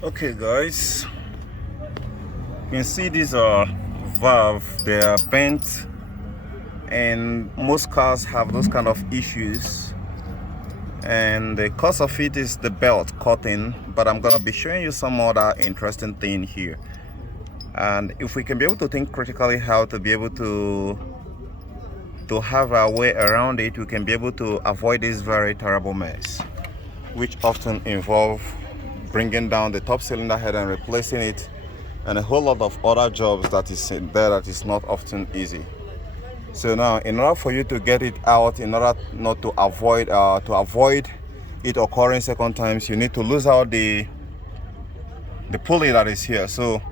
Okay guys, you can see these are valve. They are bent, and most cars have those kind of issues, and the cause of it is the belt cutting. But I'm gonna be showing you some other interesting thing here, and if we can be able to think critically how to be able to have our way around it, we can be able to avoid this very terrible mess, which often involve bringing down the top cylinder head and replacing it, and a whole lot of other jobs that is in there that is not often easy. So now, in order for you to get it out, in order not to avoid it occurring second times, you need to lose out the pulley that is here. So,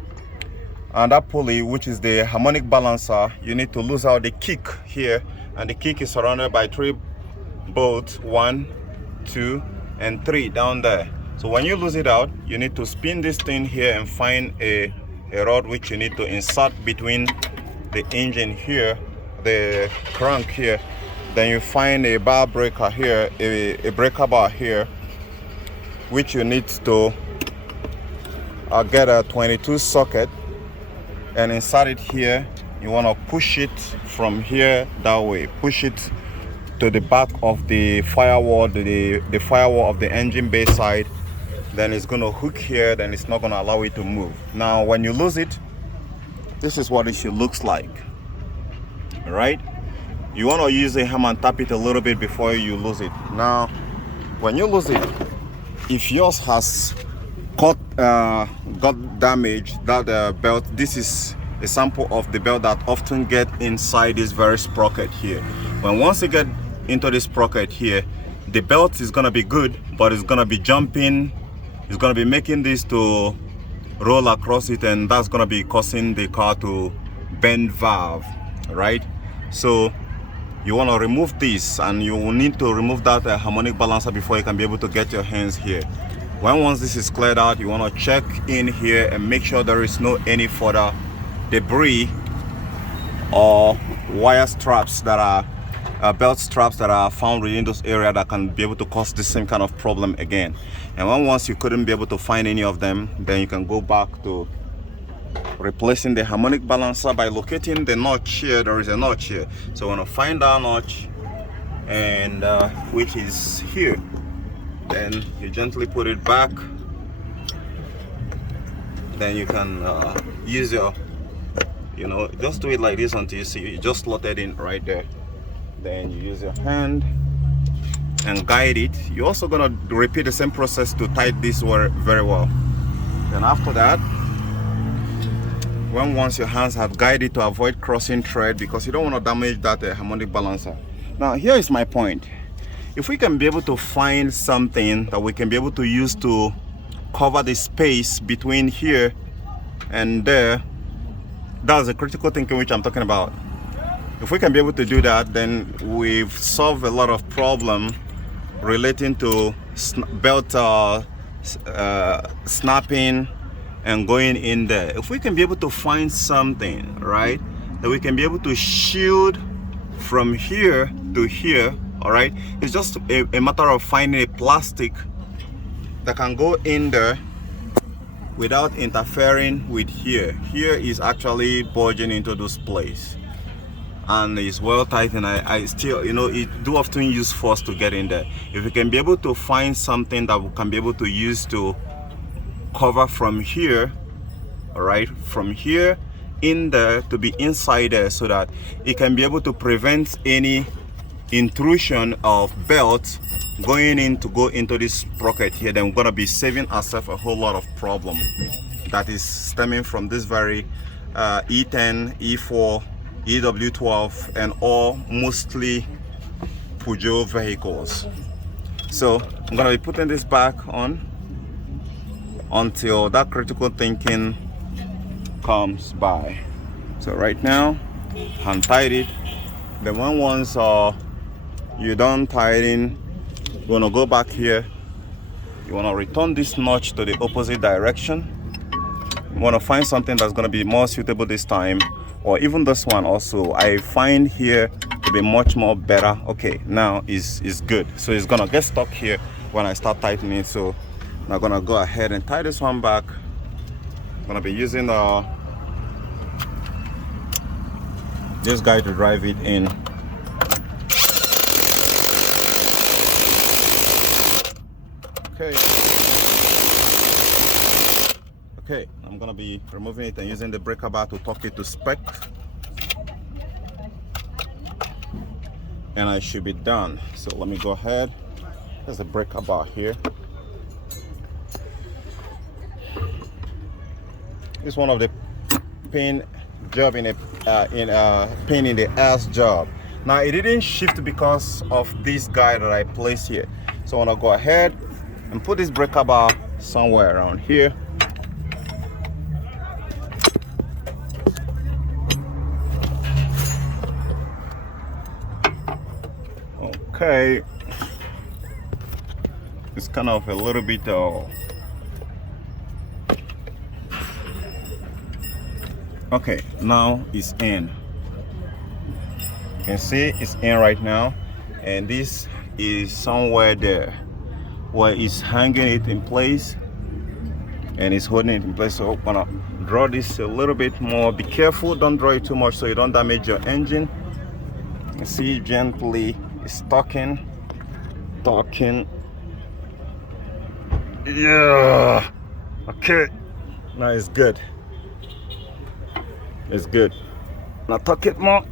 and that pulley, which is the harmonic balancer, you need to lose out the kick here, and the kick is surrounded by 3 bolts, 1, 2, and 3 down there. So when you lose it out, you need to spin this thing here and find a rod which you need to insert between the engine here, the crank here. Then you find a bar breaker here, a breaker bar here, which you need to get a 22 socket and insert it here. You want to push it from here that way, push it to the back of the firewall, the firewall of the engine bay side. Then it's going to hook here, then it's not going to allow it to move. Now when you lose it, this is what it should looks like. All right, you want to use a hammer and tap it a little bit before you lose it. Now when you lose it, if yours has got damage, that belt, this is a sample of the belt that often get inside this very sprocket here. When once you get into this sprocket here, the belt is going to be good, but it's going to be jumping. It's going to be making this to roll across it, and that's going to be causing the car to bend valve, right? So you want to remove this, and you will need to remove that harmonic balancer before you can be able to get your hands here. Once this is cleared out, you want to check in here and make sure there is no any further debris or wire straps that are belt straps that are found within those areas that can be able to cause the same kind of problem again. And once you couldn't be able to find any of them, then you can go back to replacing the harmonic balancer by locating the notch here. There is a notch here, so I want to find that notch, and which is here. Then you gently put it back. Then you can use your, just do it like this until you see you just slot it in right there. Then you use your hand and guide it. You're also gonna repeat the same process to tighten this very well. Then after that, once your hands have guided to avoid crossing thread, because you don't want to damage that harmonic balancer. Now here is my point. If we can be able to find something that we can be able to use to cover the space between here and there, that's the critical thinking which I'm talking about. If we can be able to do that, then we've solved a lot of problem relating to belt snapping and going in there. If we can be able to find something, right, that we can be able to shield from here to here, all right, it's just a matter of finding a plastic that can go in there without interfering with here. Here is actually bulging into this place, and it's well tightened. I still, it do often use force to get in there. If we can be able to find something that we can be able to use to cover from here, all right, from here in there to be inside there, so that it can be able to prevent any intrusion of belt going into this sprocket here, then we're going to be saving ourselves a whole lot of problem that is stemming from this very E10, E4, EW12 and all mostly Peugeot vehicles. So I'm going to be putting this back on until that critical thinking comes by. So right now, hand tied it. The once you done tighten, you want to go back here. You want to return this notch to the opposite direction. You want to find something that's going to be more suitable this time, or even this one also. I find here to be much more better. Okay, now is good. So it's gonna get stuck here when I start tightening. So Now I'm gonna go ahead and tie this one back. I'm gonna be using this guy to drive it in. Okay, I'm gonna be removing it and using the breaker bar to torque it to spec, and I should be done. So let me go ahead. There's the breaker bar here. It's one of the pain job in a pain in the ass job. Now it didn't shift because of this guy that I placed here. So I'm gonna go ahead and put this breaker bar somewhere around here. Okay, it's kind of a little bit okay, now it's in. You can see it's in right now, and this is somewhere there where it's hanging it in place and it's holding it in place. So I'm gonna draw this a little bit more. Be careful, don't draw it too much so you don't damage your engine. You see, gently it's torquing. Yeah, okay, now it's good. It's good. Now torque it more.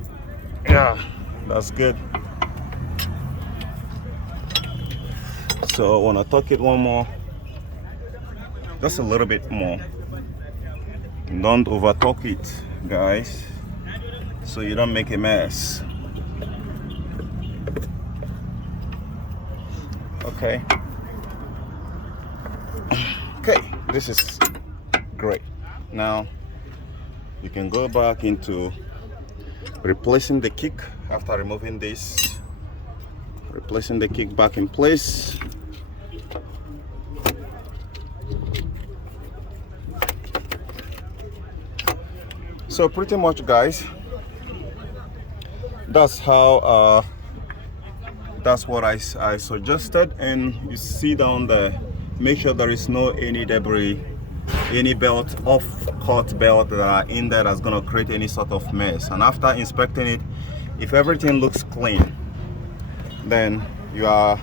Yeah, that's good. So I want to torque it one more, just a little bit more. Don't over torque it, guys, so you don't make a mess. Okay, this is great. Now you can go back into replacing the kick after removing this, replacing the kick back in place. So pretty much, guys, that's how that's what I suggested. And you see down there, make sure there is no any debris, any belt, off cut belt that are in there that's going to create any sort of mess. And after inspecting it, if everything looks clean, then you are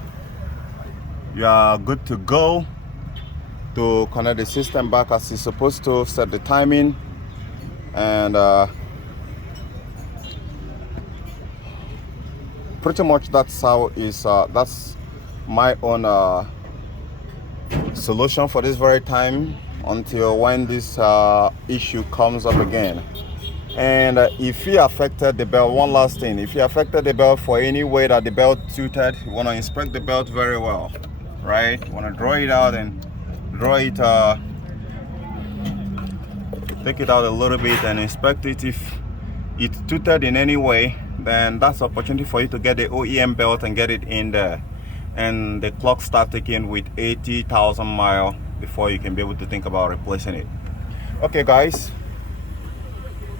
good to go to connect the system back as it's supposed to, set the timing, and pretty much that's how is that's my own solution for this very time, until when this issue comes up again. And if you affected the belt, one last thing, if you affected the belt for any way that the belt tilted, you want to inspect the belt very well, right? You want to draw it out and draw it, take it out a little bit and inspect it. If it tilted in any way, then that's opportunity for you to get the OEM belt and get it in there, and the clock start ticking with 80,000 miles before you can be able to think about replacing it. Okay, guys,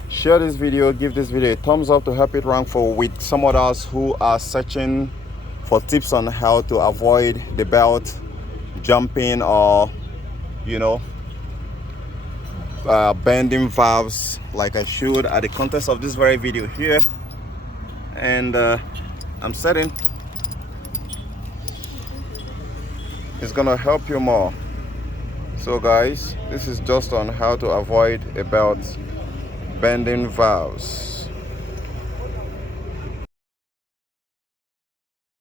share this video, give this video a thumbs up to help it rank for with some others who are searching for tips on how to avoid the belt jumping, or bending valves like I showed at the context of this very video here. And I'm setting, it's gonna help you more. So guys, this is just on how to avoid a belt bending valves.